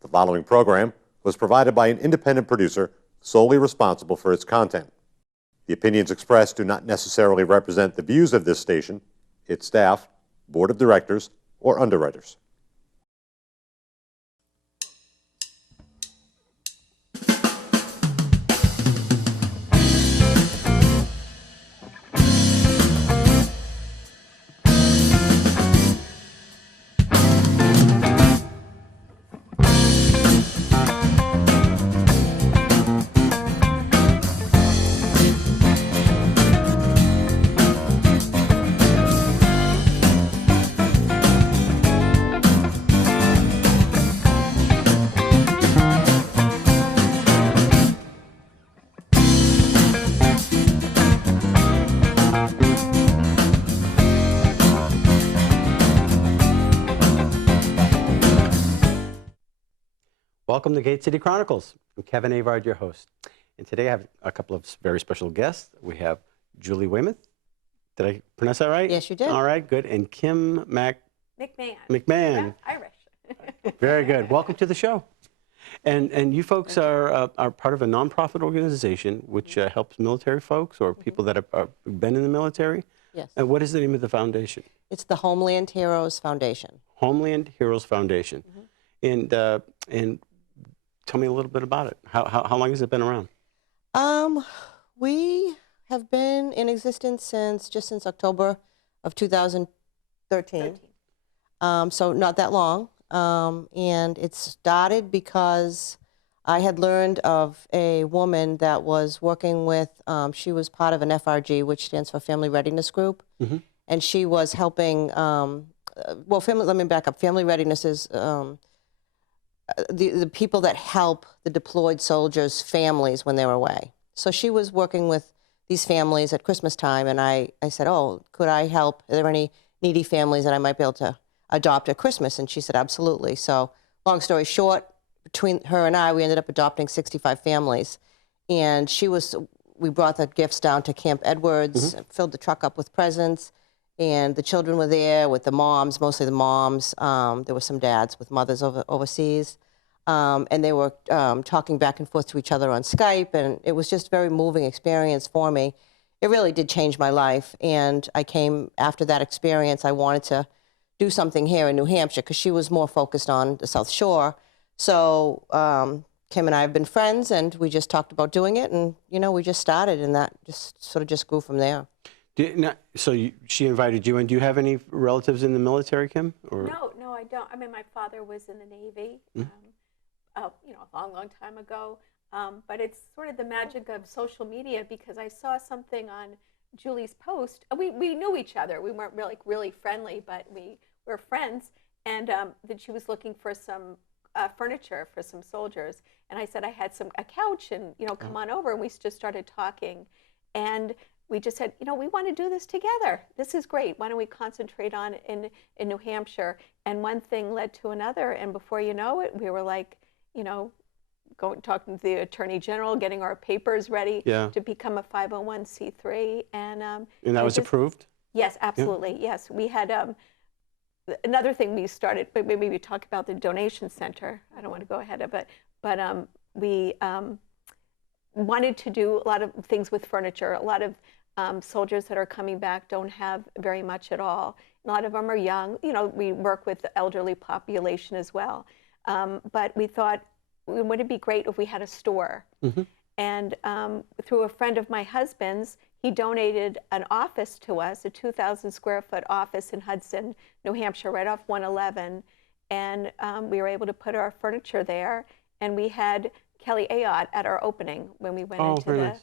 The following program was provided by an independent producer solely responsible for its content. The opinions expressed do not necessarily represent the views of this station, its staff, board of directors, or underwriters. Welcome to Gate City Chronicles. I'm Kevin Avard, your host. And today I have a couple of very special guests. We have Julie Weymouth. Did I pronounce that right? Yes, you did. All right, good. And Kim McMahon. Yeah, Irish. Very good. Welcome to the show. And you folks are part of a nonprofit organization which helps military folks or people that have been in the military. Yes. And what is the name of the foundation? It's the Homeland Heroes Foundation. Homeland Heroes Foundation. And tell me a little bit about it. How long has it been around? We have been in existence since October of 2013. So not that long. And it started because I had learned of a woman that was working with, she was part of an FRG, which stands for Family Readiness Group. And she was helping, let me back up. Family Readiness is the people that help the deployed soldiers' families when they're away. So she was working with these families at Christmas time, and I said, oh, could I help? Are there any needy families that I might be able to adopt at Christmas? And she said, absolutely. So long story short, between her and I, we ended up adopting 65 families. And we brought the gifts down to Camp Edwards, filled the truck up with presents, and the children were there with the moms, mostly the moms. There were some dads with mothers overseas. And they were talking back and forth to each other on Skype, and it was just a very moving experience for me. It really did change my life, and I came after that experience. I wanted to do something here in New Hampshire because she was more focused on the South Shore. So Kim and I have been friends, and we just talked about doing it, and we just started, and that just sort of just grew from there. She invited you, and do you have any relatives in the military, Kim? Or? No, I don't. I mean, my father was in the Navy, a long time ago. But it's sort of the magic of social media because I saw something on Julie's post. We knew each other. We weren't really friendly, but we were friends. And that she was looking for some furniture for some soldiers. And I said I had a couch, and come on over. And we just started talking, and we just said, we want to do this together. This is great. Why don't we concentrate on in New Hampshire? And one thing led to another, and before you know it, we were talking to the Attorney General, getting our papers ready to become a 501c3. And that was approved? Yes, absolutely. Yeah. Yes, we had another thing we started, but maybe we talk about the donation center. I don't want to go ahead of it, but we wanted to do a lot of things with furniture. A lot of soldiers that are coming back don't have very much at all. A lot of them are young. We work with the elderly population as well. But we thought, wouldn't it be great if we had a store? And through a friend of my husband's, he donated an office to us, a 2,000 square foot office in Hudson, New Hampshire, right off 111. And we were able to put our furniture there. And we had Kelly Ayotte at our opening when we went into the... Nice.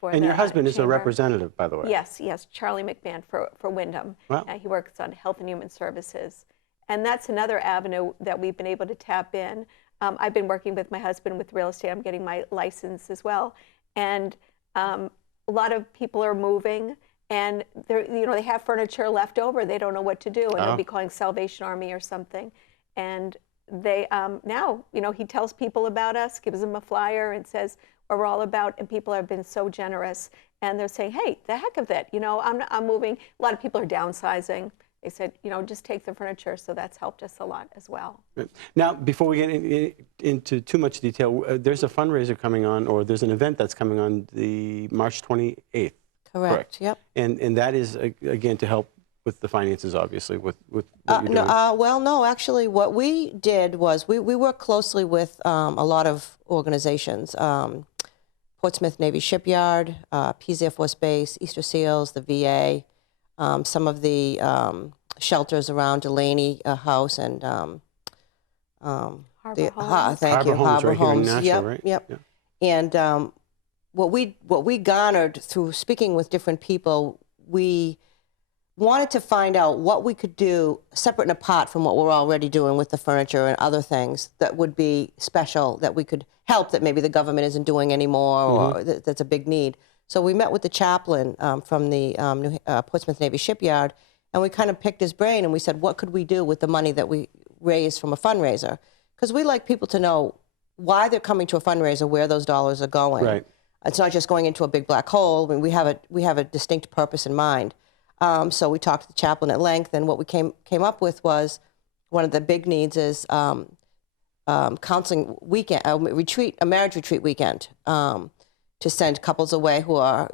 And your husband is a representative, by the way. Yes, Charlie McMahon for Wyndham. Wow. He works on Health and Human Services. And that's another avenue that we've been able to tap in. I've been working with my husband with real estate. I'm getting my license as well. And a lot of people are moving, and they have furniture left over. They don't know what to do, and they'll be calling Salvation Army or something. And they now, he tells people about us, gives them a flyer, and says what we're all about. And people have been so generous, and they're saying, "Hey, the heck of it! I'm moving." A lot of people are downsizing. they said, just take the furniture. So that's helped us a lot as well. Right. Now, before we get into too much detail, there's a fundraiser coming on, or there's an event that's coming on the March 28th. Correct. Yep. And that is, again, to help with the finances, obviously, with what you're doing. Well, no, actually, what we did was we worked closely with a lot of organizations, Portsmouth Navy Shipyard, Pease Air Force Base, Easter Seals, the VA, some of the shelters around Delaney House and Harbor Homes. thank Harbor you, Homes Harbor right here in Homes. Nashville, Yep, right? yep. Yeah. And what we garnered through speaking with different people, we wanted to find out what we could do separate and apart from what we're already doing with the furniture and other things that would be special, that we could help, that maybe the government isn't doing anymore, or that's a big need. So we met with the chaplain from the Portsmouth Navy Shipyard, and we kind of picked his brain, and we said, what could we do with the money that we raised from a fundraiser? Because we like people to know why they're coming to a fundraiser, where those dollars are going. Right. It's not just going into a big black hole. I mean, we have a distinct purpose in mind. So we talked to the chaplain at length, and what we came up with was one of the big needs is counseling weekend, a marriage retreat weekend, to send couples away who are,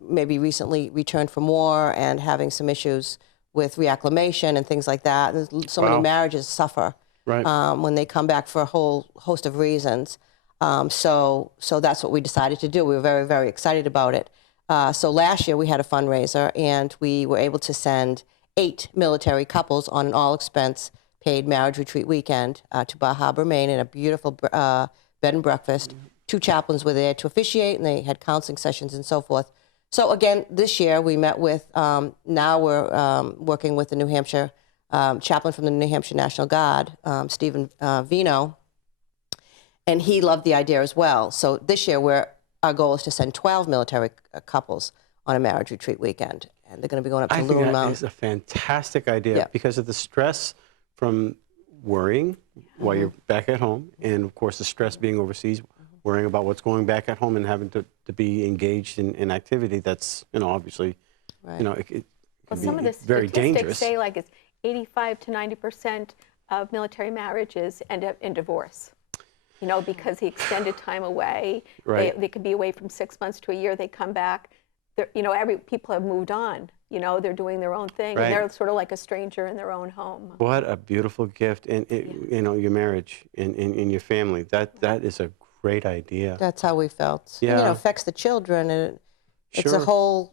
maybe recently returned from war and having some issues with reacclimation and things like that. And so many marriages suffer when they come back for a whole host of reasons. So that's what we decided to do. We were very, very excited about it. So last year we had a fundraiser, and we were able to send 8 military couples on an all-expense paid marriage retreat weekend to Bar Harbor, Maine, in a beautiful bed and breakfast. 2 chaplains were there to officiate, and they had counseling sessions and so forth. So again, this year we met with, now we're working with the New Hampshire chaplain from the New Hampshire National Guard, Stephen Vino, and he loved the idea as well. So this year our goal is to send 12 military couples on a marriage retreat weekend, and they're going to be going up to Loon Mountain. I think that is a fantastic idea because of the stress from worrying while you're back at home, and of course the stress being overseas, worrying about what's going back at home and having to be engaged in activity that's, obviously, it can some be of the very statistics dangerous. say like it's 85 to 90% of military marriages end up in divorce. Because the extended time away, they could be away from 6 months to a year. They come back, people have moved on. They're doing their own thing, and they're sort of like a stranger in their own home. What a beautiful gift, and your marriage and your family. That is a great idea. That's how we felt. Yeah. It affects the children, and it's a whole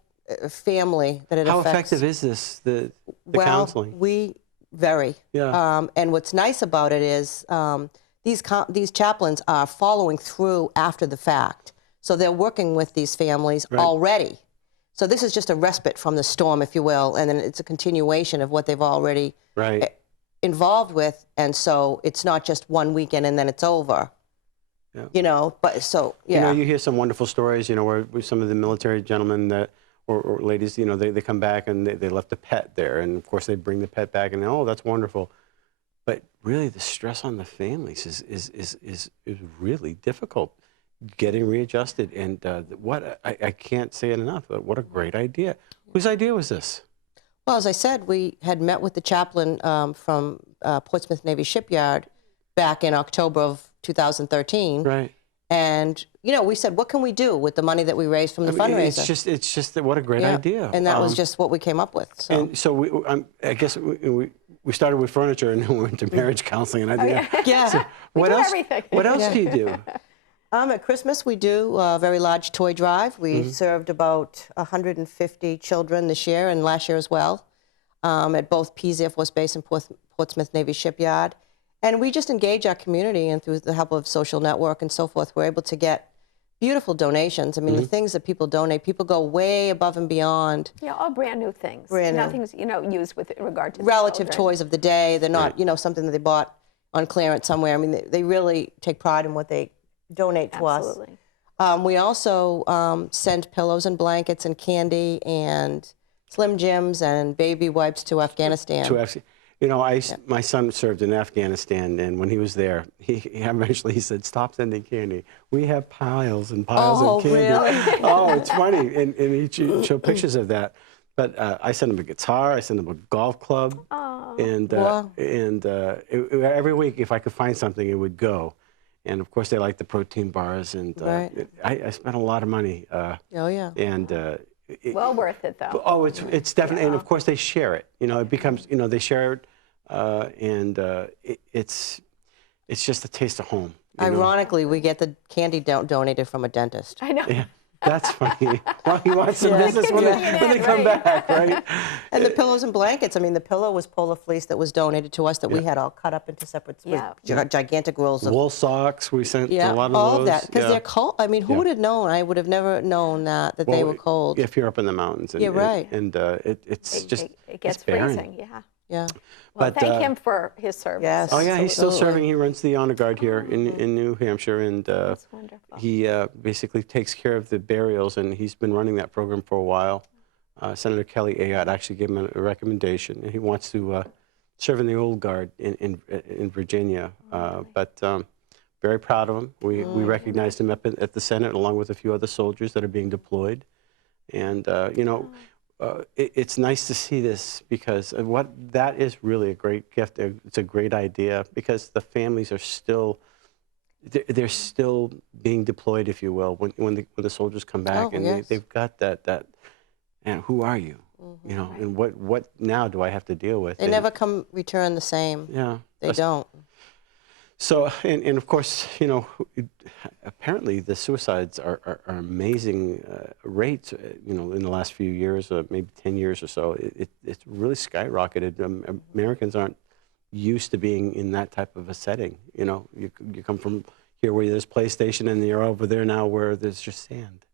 family that it How affects. effective is this, the counseling? Very. Yeah. And what's nice about it is these chaplains are following through after the fact. So they're working with these families already. So this is just a respite from the storm, if you will, and then it's a continuation of what they've already involved with. And so it's not just one weekend and then it's over. Yeah. But so, yeah. You hear some wonderful stories, where some of the military gentlemen that, or ladies, they come back and they left a pet there. And of course they bring the pet back and, oh, that's wonderful. But really the stress on the families is really difficult, getting readjusted. And I can't say it enough, but what a great idea. Whose idea was this? Well, as I said, we had met with the chaplain from Portsmouth Navy Shipyard back in October of 2013. Right. And, we said, what can we do with the money that we raised from the fundraiser? It's just that what a great idea. And that was just what we came up with. So. And so I guess we started with furniture and then we went to marriage counseling. And Yeah. What else? Everything. What else do you do? At Christmas, we do a very large toy drive. We served about 150 children this year and last year as well at both Pease Air Force Base and Portsmouth Navy Shipyard. And we just engage our community, and through the help of social network and so forth, we're able to get beautiful donations. I mean, the things that people donate, people go way above and beyond. Yeah, all brand new things. Nothing's, used with in regard to relative toys of the day. They're not, something that they bought on clearance somewhere. I mean, they really take pride in what they donate to us. We also send pillows and blankets and candy and Slim Jims and baby wipes to Afghanistan. My son served in Afghanistan, and when he was there, he eventually said, "Stop sending candy. We have piles and piles of candy." Really? Oh, it's funny, and he showed pictures of that. But I sent them a guitar. I sent them a golf club. Oh. And Wow. every week, if I could find something, it would go. And of course, they like the protein bars. And Right. I spent a lot of money. Oh, yeah. And Well worth it, though. oh, it's definitely. And of course, they share it. You know, it becomes. You know, they share it, and it's just a taste of home. You know? Ironically, we get the candy donated from a dentist. I know. Yeah, that's funny. Well, you want some Yeah. business when they come Right. back, right? And the pillows and blankets. I mean, the pillow was polar fleece that was donated to us that we Yeah. had all cut up into separate Yeah. gigantic rolls of. Wool socks. We sent Yeah, a lot of all those. of that because yeah. they're cold. I mean, who Yeah. would have known? I would have never known that they Well, were cold. If you're up in the mountains. And, Yeah, right. And it's just It gets it's barren. freezing, yeah. Yeah. Well, But, thank him for his service. Yes. Oh yeah, he's still Absolutely. serving. He runs the honor guard here in New Hampshire, and That's wonderful. he basically takes care of the burials, and he's been running that program for a while. Senator Kelly Ayotte actually gave him a recommendation, and he wants to serve in the old guard in Virginia. But very proud of him. We recognized him up at the Senate along with a few other soldiers that are being deployed, and you know. It's nice to see this because that is really a great gift. It's a great idea because the families are still they're still being deployed, if you will, when the soldiers come back, Oh, and yes. they've got that. And who are you? You know, and what now do I have to deal with? They And- never come return the same. Yeah. They don't. So, and of course, you know, apparently the suicides are amazing rates, you know, in the last few years, maybe 10 years or so. It's really skyrocketed. Americans aren't used to being in that type of a setting. You know, you come from here where there's PlayStation, and you're over there now where there's just sand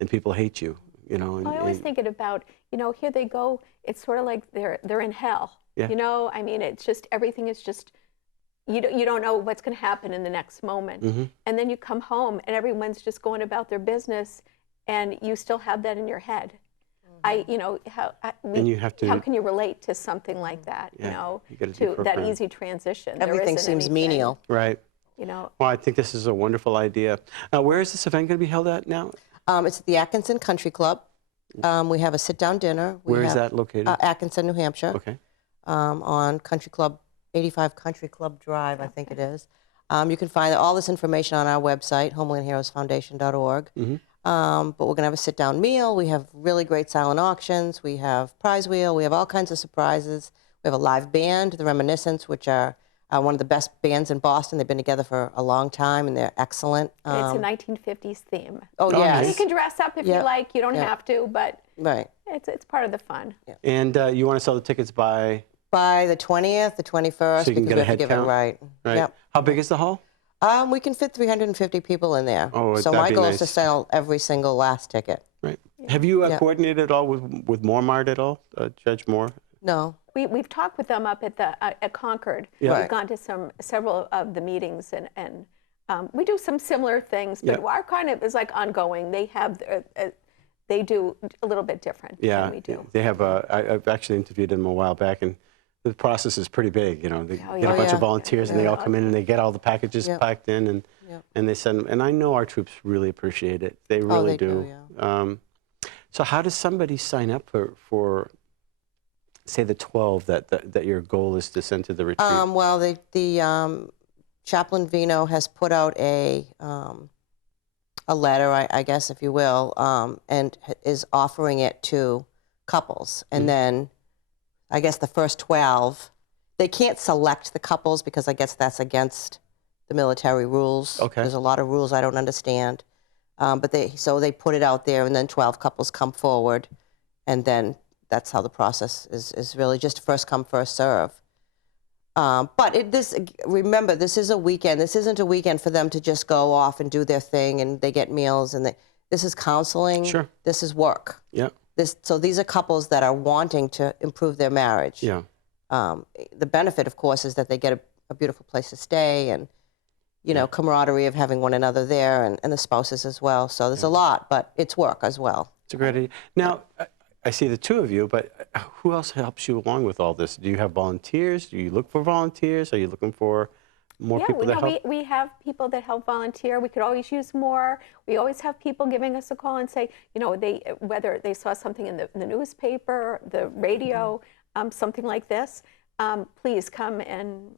and people hate you, you know. And, I always think it about, you know, here they go. It's sort of like they're in hell. Yeah. You know, I mean, it's just, everything is just, you don't know what's going to happen in the next moment. Mm-hmm. And then you come home and everyone's just going about their business, and you still have that in your head. You know, And you have to- how can you relate to something like that, Yeah, you know, you gotta to that deprogram. easy transition? There Everything isn't seems anything, menial. Right. You know, Well, I think this is a wonderful idea. Where is this event going to be held at now? It's at the Atkinson Country Club. We have a sit-down dinner. Where is that located? Atkinson, New Hampshire. Okay. On Country Club, 85 Country Club Drive, I think it is. You can find all this information on our website, homelandheroesfoundation.org. But we're going to have a sit-down meal. We have really great silent auctions. We have prize wheel. We have all kinds of surprises. We have a live band, the Reminiscents, which are one of the best bands in Boston. They've been together for a long time, and they're excellent. it's a 1950s theme. Oh, Oh, yes. You can dress up if Yeah. you like. You don't Yeah. have to, but Right. it's part of the fun. And you want to sell the tickets by, By the 20th, the 21st, So you can because get we a have to head give count? it right. right? Yep. How big is the hall? We can fit 350 people in there. Oh, so that'd my be goal is to nice. sell every single last ticket. Right. Have you Yeah. coordinated at all with Mormart at all, Judge Moore? No. We've talked with them up at Concord. Yeah. Right. We've gone to several of the meetings, and we do some similar things, but Yeah. our kind of is like ongoing. They have they do a little bit different Yeah. than we do. They have. I've actually interviewed them a while back, and the process is pretty big. You know, they Oh, get yeah. a bunch yeah. of volunteers, and they all come in and they get all the packages Yep. packed in, and Yep. and they send them. And I know our troops really appreciate it. They really they do, So how does somebody sign up for say the 12 that your goal is to send to the retreat? Well, the Chaplain Vino has put out a letter, I guess, if you will, and is offering it to couples. And then I guess the first 12, they can't select the couples because I guess that's against the military rules. Okay. There's a lot of rules I don't understand. But they put it out there, and then 12 couples come forward, and then that's how the process is really just first come, first serve. But remember, this is a weekend. This isn't a weekend for them to just go off and do their thing, and they get meals, and this is counseling. Sure. This is work. Yeah. So these are couples that are wanting to improve their marriage. Yeah. The benefit, of course, is that they get a beautiful place to stay, and camaraderie of having one another there, and the spouses as well. So there's a lot, but it's work as well. It's a great idea. Now, I see the two of you, but who else helps you along with all this? Do you have volunteers? Do you look for volunteers? Are you looking for more Yeah, people that help? we have people that help volunteer. We could always use more. We always have people giving us a call and say, whether they saw something in the newspaper, the radio, something like this, please come and,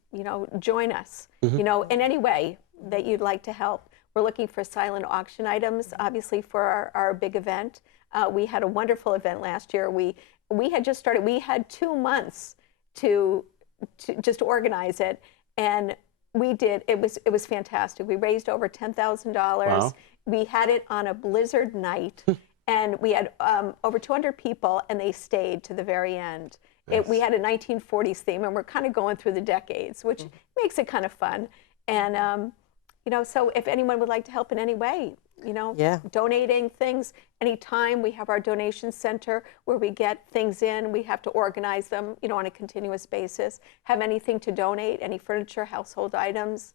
join us, in any way that you'd like to help. We're looking for silent auction items, obviously, for our big event. We had a wonderful event last year. We had just started. We had 2 months to just organize it, and we did. It was fantastic. We raised over $10,000. Wow. We had it on a blizzard night, and we had over 200 people, and they stayed to the very end. We had a 1940s theme, and we're kind of going through the decades, which makes it kind of fun. And so if anyone would like to help in any way, donating things anytime. We have our donation center where we get things in. We have to organize them, on a continuous basis. Have anything to donate, any furniture, household items,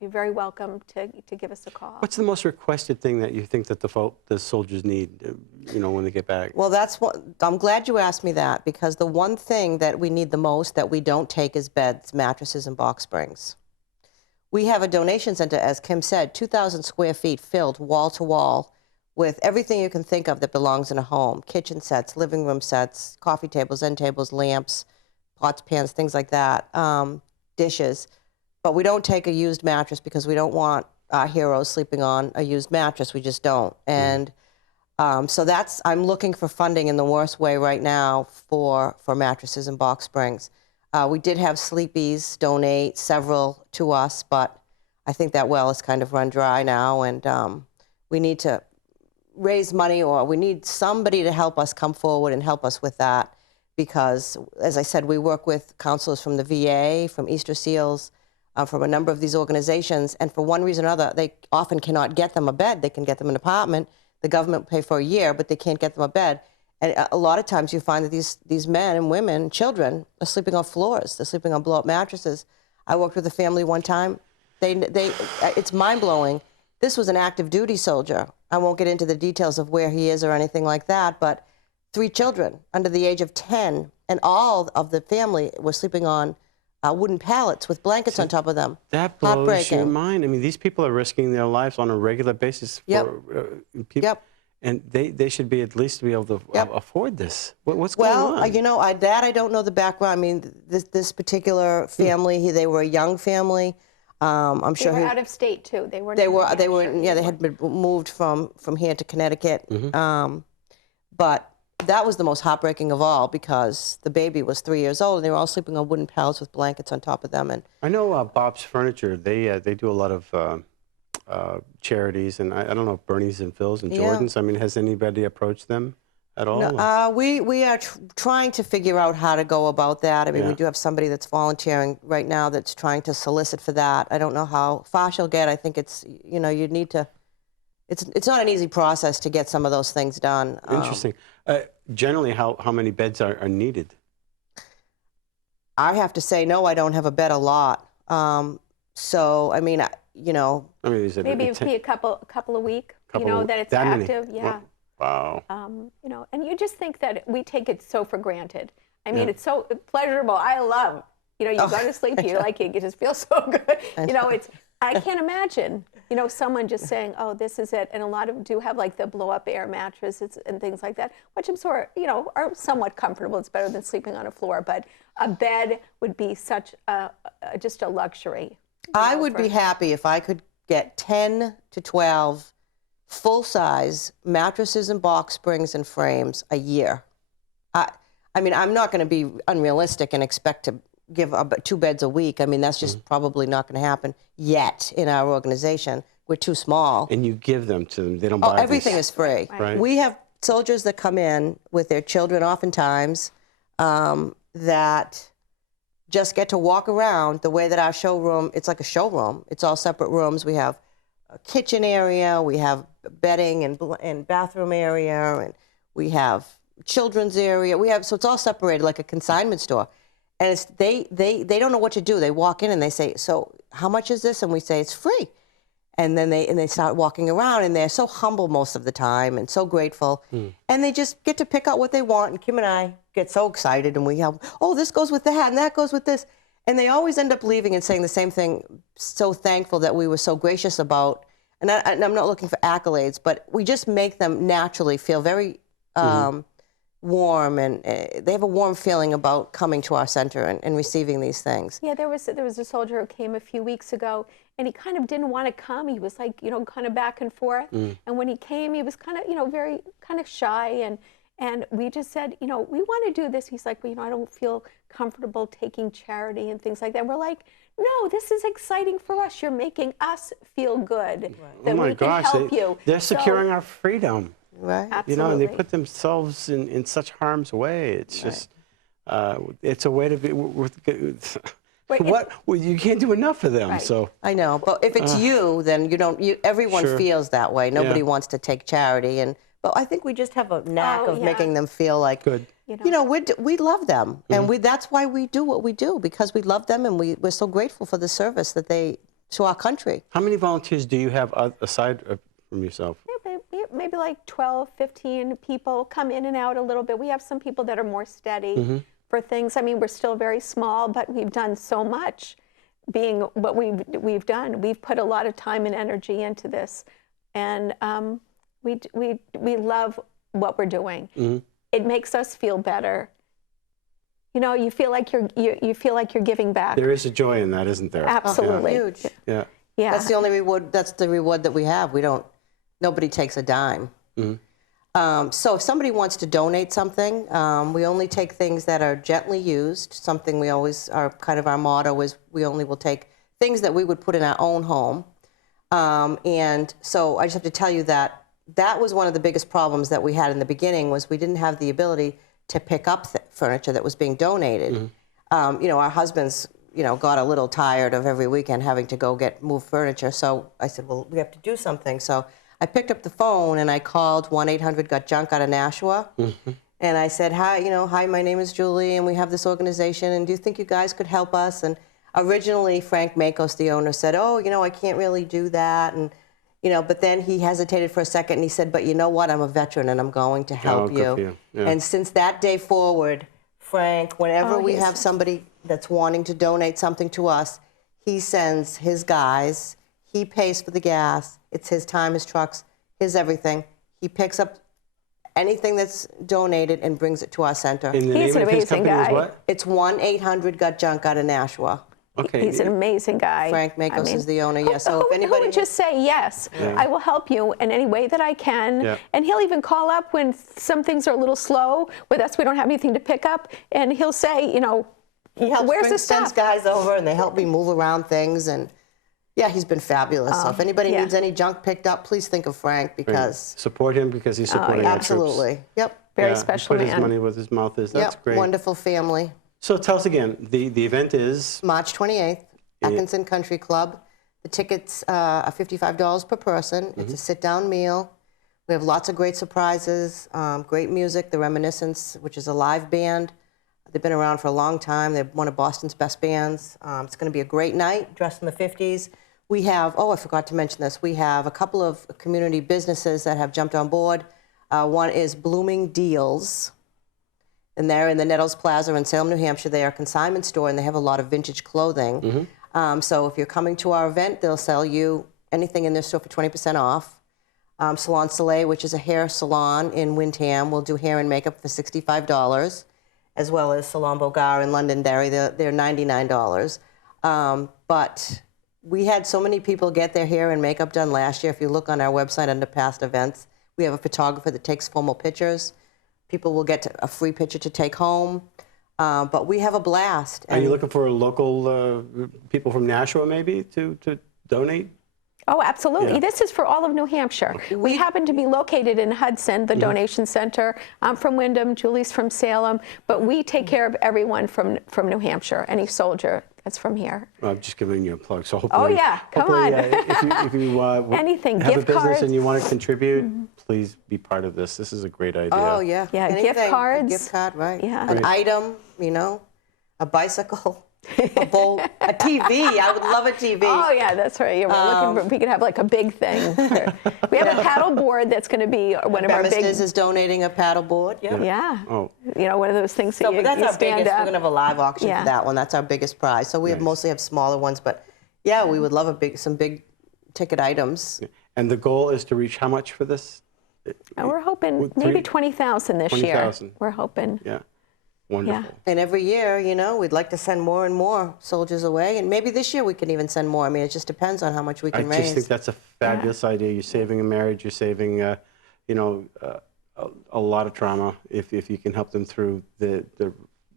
you're very welcome to give us a call. What's the most requested thing that you think that the soldiers need, when they get back? Well, I'm glad you asked me that, because the one thing that we need the most that we don't take is beds, mattresses, and box springs. We have a donation center, as Kim said, 2,000 square feet filled wall to wall with everything you can think of that belongs in a home. Kitchen sets, living room sets, coffee tables, end tables, lamps, pots, pans, things like that, dishes. But we don't take a used mattress because we don't want our heroes sleeping on a used mattress. We just don't. And so I'm looking for funding in the worst way right now for mattresses and box springs. We did have Sleepy's donate several to us, but I think that well is kind of run dry now, and we need to raise money, or we need somebody to help us come forward and help us with that, because, as I said, we work with counselors from the VA, from Easter Seals, from a number of these organizations, and for one reason or another, they often cannot get them a bed. They can get them an apartment. The government will pay for a year, but they can't get them a bed. And a lot of times you find that these men and women, children, are sleeping on floors. They're sleeping on blow-up mattresses. I worked with a family one time. It's mind-blowing. This was an active duty soldier. I won't get into the details of where he is or anything like that, but 3 children under the age of 10, and all of the family were sleeping on wooden pallets with blankets on top of them. That blows your Heartbreaking. mind. I mean, these people are risking their lives on a regular basis for people. Yep. And they should be at least to be able to afford this. What's going on? Well, I don't know the background. I mean, this particular family, they were a young family. I'm sure they were out of state too. They had been moved from here to Connecticut. But that was the most heartbreaking of all, because the baby was 3 years old, and they were all sleeping on wooden pallets with blankets on top of them. And I know Bob's Furniture. They do a lot of charities, and I don't know if Bernie's and Phil's and Jordan's. I mean, has anybody approached them at all? No, we are trying to figure out how to go about that. I mean, we do have somebody that's volunteering right now that's trying to solicit for that. I don't know how far she'll get. I think it's, you'd need to, it's not an easy process to get some of those things done. Interesting. Generally, how many beds are needed? I have to say, no, I don't have a bed a lot. So, I mean, is it maybe it'd be a couple a week, that it's that many? active. Yeah. Wow. And you just think that we take it so for granted. I mean, it's so pleasurable. I love, you go to sleep, you like it, you just feel so good. I can't imagine, someone just saying, oh, this is it. And a lot of them do have like the blow up air mattresses and things like that, which I'm sure, are somewhat comfortable. It's better than sleeping on a floor, but a bed would be such just a luxury. I would be happy if I could get 10 to 12 full-size mattresses and box springs and frames a year. I mean, I'm not going to be unrealistic and expect to give 2 beds a week. I mean, that's just probably not going to happen yet in our organization. We're too small. And you give them to them. They don't buy everything is free. Right. We have soldiers that come in with their children oftentimes that just get to walk around the way that our showroom, it's like a showroom. It's all separate rooms. We have a kitchen area, we have bedding and bathroom area, and we have children's area. So it's all separated like a consignment store. And they don't know what to do. They walk in and they say, so how much is this? And we say, it's free. And then they start walking around, and they're so humble most of the time and so grateful. And they just get to pick out what they want. And Kim and I get so excited, and we have, oh, this goes with that, and that goes with this. And they always end up leaving and saying the same thing, so thankful that we were so gracious about, and I'm not looking for accolades, but we just make them naturally feel very warm, and they have a warm feeling about coming to our center and receiving these things. Yeah, there was a soldier who came a few weeks ago, and he kind of didn't want to come. He was like, kind of back and forth. And when he came, he was kind of, very kind of shy, and we just said, we want to do this. He's like, well, I don't feel comfortable taking charity and things like that. We're like, no, this is exciting for us. You're making us feel good that we can help you. They're securing our freedom. Right. Absolutely. And they put themselves in such harm's way. It's just, it's a way to be. Well, you can't do enough for them. Right. So I know, but if it's you, then you don't. Everyone feels that way. Nobody wants to take charity, but I think we just have a knack of making them feel like good. We love them, and that's why we do what we do, because we love them, and we're so grateful for the service that they to our country. How many volunteers do you have aside from yourself? Maybe like 12, 15 people come in and out a little bit. We have some people that are more steady for things. I mean, we're still very small, but we've done so much being what we've done. We've put a lot of time and energy into this, and we love what we're doing. It makes us feel better. You feel like you're giving back. There is a joy in that, isn't there? Absolutely. Huge. Yeah. Yeah. That's the only reward. That's the reward that we have. Nobody takes a dime. So if somebody wants to donate something, we only take things that are gently used. Something we always our motto is we only will take things that we would put in our own home. And so I just have to tell you that was one of the biggest problems that we had in the beginning, was we didn't have the ability to pick up furniture that was being donated. Our husbands, got a little tired of every weekend having to go move furniture. So I said, well, we have to do something. So I picked up the phone and I called 1-800-GOT-JUNK out of Nashua. And I said, hi, my name is Julie, and we have this organization, and do you think you guys could help us? And originally, Frank Makos, the owner, said, oh, I can't really do that. And, but then he hesitated for a second, and he said, but you know what? I'm a veteran, and I'm going to help you. Yeah. And since that day forward, Frank, whenever we have somebody that's wanting to donate something to us, he sends his guys. He pays for the gas. It's his time, his trucks, his everything. He picks up anything that's donated and brings it to our center. And the He's name an of his amazing company is guy. what? It's 1-800-GOT-JUNK out of Nashua. Okay. He's an amazing guy. Frank Makos is the owner, yeah. So if Who anybody would just say, yes, I will help you in any way that I can. Yeah. And he'll even call up when some things are a little slow with us, we don't have anything to pick up, and he'll say, he helps where's the sends stuff? guys over, and they help me move around things, and yeah, he's been fabulous. So if anybody needs any junk picked up, please think of Frank, because Support him because he's supporting our troops. absolutely, yep, Very special Put his man. money where his mouth is. That's yep, great. wonderful family. So tell us again, the event is? March 28th, Atkinson Country Club. The tickets are $55 per person. It's a sit-down meal. We have lots of great surprises, great music. The Reminiscence, which is a live band. They've been around for a long time. They're one of Boston's best bands. It's going to be a great night, dressed in the 50s. We have, I forgot to mention this, we have a couple of community businesses that have jumped on board. One is Blooming Deals, and they're in the Nettles Plaza in Salem, New Hampshire. They are a consignment store, and they have a lot of vintage clothing. So if you're coming to our event, they'll sell you anything in their store for 20% off. Salon Soleil, which is a hair salon in Windham, will do hair and makeup for $65, as well as Salon Bogar in Londonderry. They're $99. But we had so many people get their hair and makeup done last year. If you look on our website under past events, we have a photographer that takes formal pictures. People will get a free picture to take home. But we have a blast. Are you looking for local people from Nashua maybe to donate? Oh, absolutely. Yeah. This is for all of New Hampshire. We happen to be located in Hudson, the donation center. I'm from Wyndham, Julie's from Salem, but we take care of everyone from New Hampshire, any soldier that's from here. Well, I'm just giving you a plug. So hopefully, come on. if you Anything, have gift a business cards. and you want to contribute, please be part of this. This is a great idea. Oh, yeah. Yeah, Anything, gift cards. A gift card, right. Yeah. An Right. item, a bicycle. A bowl, a TV. I would love a TV. Oh yeah, that's right. Yeah, we're looking for, we could have like a big thing. We have a paddle board that's going to be one of our big. Bemistas is donating a paddle board. Yeah. Yeah. Oh. You know, one of those things that So, you, but that's you our stand biggest. up. We're gonna have a live auction Yeah. for that one. That's our biggest prize. So we have mostly have smaller ones, but yeah, we would love some big ticket items. And the goal is to reach how much for this? And we're hoping With maybe three- 20,000 this year. 20,000. We're hoping. Yeah. Wonderful. And every year, you know, we'd like to send more and more soldiers away, and maybe this year we can even send more. I mean, it just depends on how much we I can just raise. think that's a fabulous idea. You're saving a marriage. You're saving, you know, a lot of trauma if you can help them through the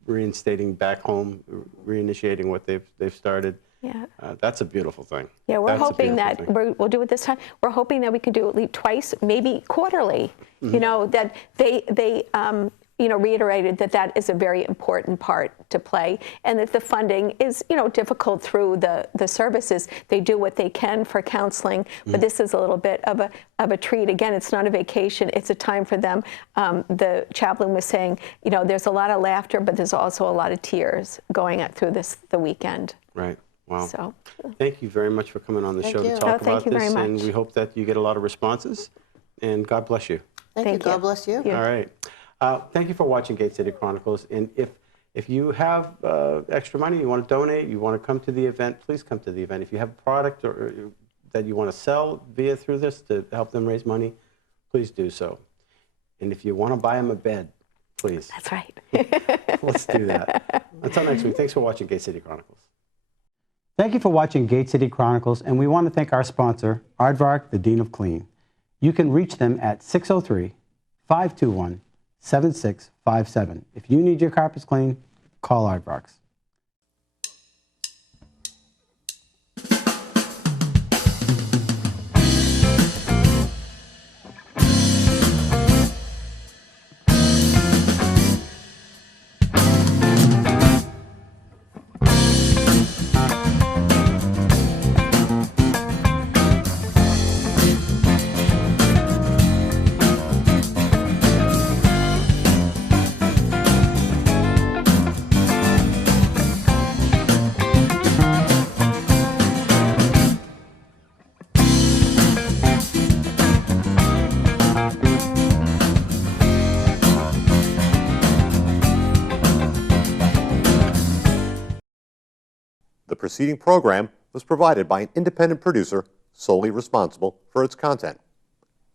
reinstating back home, reinitiating what they've started. Yeah. That's a beautiful thing. Yeah, we're That's a hoping beautiful that thing. we'll do it this time. We're hoping that we can do it at least twice, maybe quarterly. You know, that they you know, reiterated that that is a very important part to play, and that the funding is, you know, difficult through the services. They do what they can for counseling, but this is a little bit of a treat. Again, it's not a vacation; it's a time for them. The chaplain was saying, you know, there's a lot of laughter, but there's also a lot of tears going through the weekend. Right. Wow. So, Thank you very much for coming on the show you. to No, talk thank about you very this, and much. we hope that you get a lot of responses. And God bless you. Thank you. Thank God you. bless you. Yeah. All right. Thank you for watching Gate City Chronicles. And if you have extra money, you want to donate, you want to come to the event, please come to the event. If you have a product or that you want to sell through this to help them raise money, please do so. And if you want to buy them a bed, please. that's right. Let's do that. Until next week, thanks for watching Gate City Chronicles. Thank you for watching Gate City Chronicles, and we want to thank our sponsor, Aardvark, the Dean of Clean. You can reach them at 603-521-7657. If you need your carpets cleaned, call Aardvarks. The preceding program was provided by an independent producer solely responsible for its content.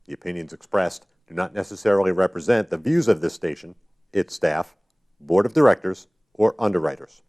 The opinions expressed do not necessarily represent the views of this station, its staff, board of directors, or underwriters.